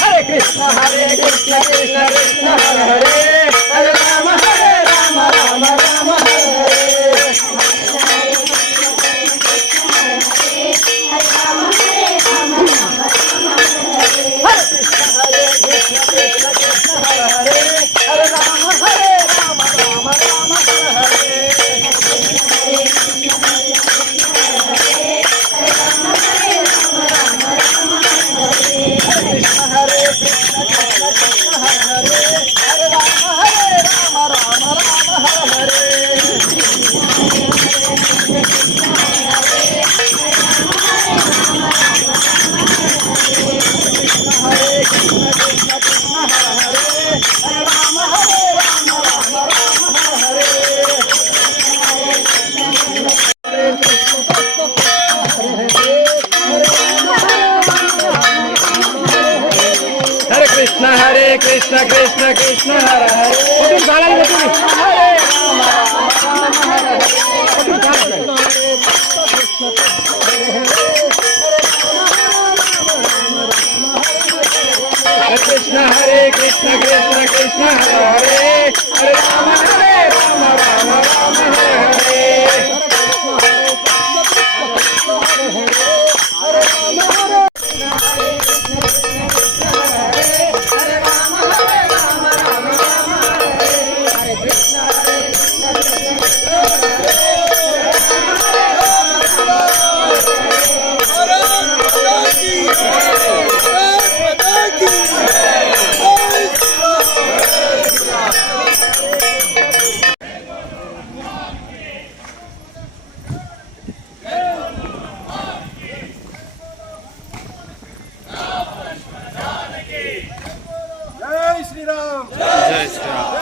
Hare Krishna Krishna Krishna Hare Hare, Hare Rama Rama Rama Hare Hare. Hare Krishna Krishna Krishna Hare Hare, Hare Krishna Hare Krishna Krishna Krishna Hare Hare, Hare Rama Rama Rama Hare Hare. Jai Shri Ram.